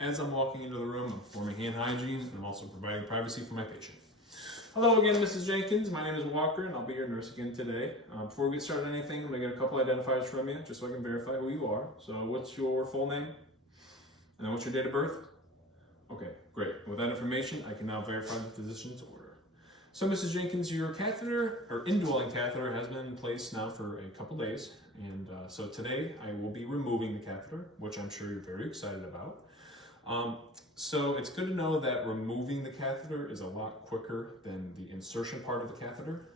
As I'm walking into the room, I'm performing hand hygiene, and I'm also providing privacy for my patient. Hello again, Mrs. Jenkins. My name is Walker, and I'll be your nurse again today. Before we get started on anything, I'm going to get a couple identifiers from you, just so I can verify who you are. So what's your full name? And then what's your date of birth? Okay, great. With that information, I can now verify the physician's order. So Mrs. Jenkins, your catheter, or indwelling catheter, has been in place now for a couple days. And so today, I will be removing the catheter, which I'm sure you're very excited about. So it's good to know that removing the catheter is a lot quicker than the insertion part of the catheter,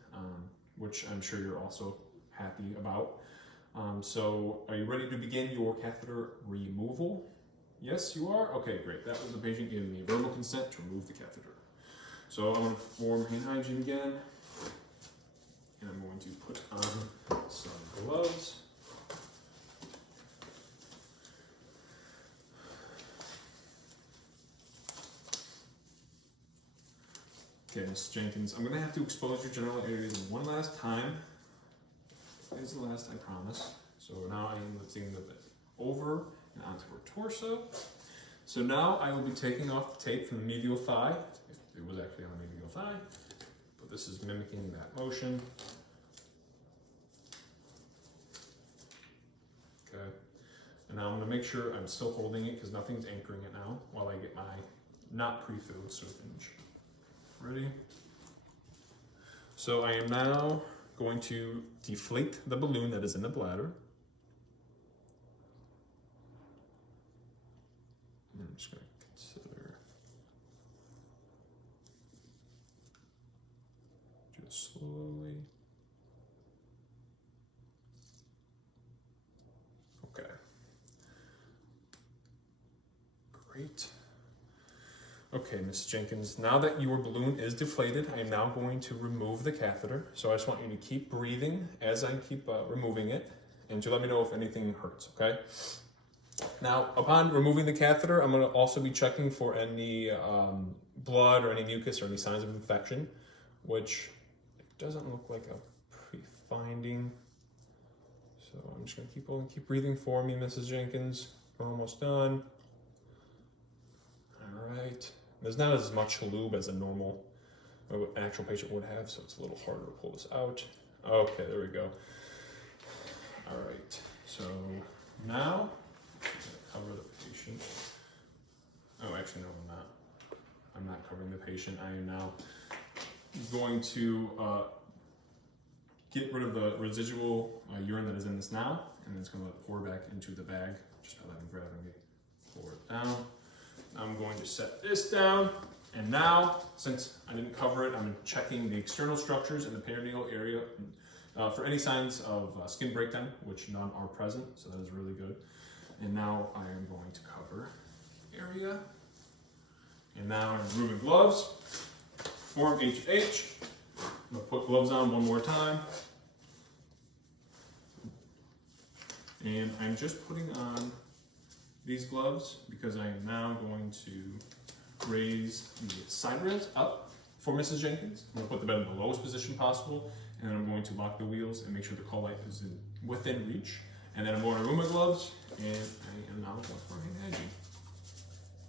which I'm sure you're also happy about. So are you ready to begin your catheter removal? Yes, you are? Okay, great. That was the patient giving me verbal consent to remove the catheter. So I'm going to perform hand hygiene again, and I'm going to put on some gloves. Okay, Ms. Jenkins, I'm going to have to expose your general areas one last time. This is the last, I promise. So now I am lifting the bit over and onto her torso. So now I will be taking off the tape from the medial thigh, if it was actually on the medial thigh, but this is mimicking that motion. Okay, and now I'm going to make sure I'm still holding it because nothing's anchoring it now while I get my not pre-filled syringe. Ready? So I am now going to deflate the balloon that is in the bladder. I'm just going to consider just slowly. Okay. Great. Okay, Ms. Jenkins, now that your balloon is deflated, I am now going to remove the catheter. So I just want you to keep breathing as I keep removing it, and to let me know if anything hurts, okay? Now, upon removing the catheter, I'm going to also be checking for any blood or any mucus or any signs of infection, which it doesn't look like a pre-finding. So I'm just going to keep breathing for me, Mrs. Jenkins. We're almost done. All right. There's not as much lube as a normal actual patient would have, so it's a little harder to pull this out. Okay, there we go. All right, so now cover the patient. Oh, actually, no, I'm not. I'm not covering the patient. I am now going to get rid of the residual urine that is in this now, and then it's going to pour back into the bag just by letting gravity pour it down. I'm going to set this down, and now, since I didn't cover it, I'm checking the external structures in the peritoneal area for any signs of skin breakdown, which none are present, so that is really good. And now I am going to cover the area. And now I'm removing gloves, form H. I'm going to put gloves on one more time. And I'm just putting on these gloves because I am now going to raise the side rails up for Mrs. Jenkins. I'm going to put the bed in the lowest position possible, and then I'm going to lock the wheels and make sure the call-light is within reach. And then I'm going to remove my gloves, and I am now going for hand hygiene.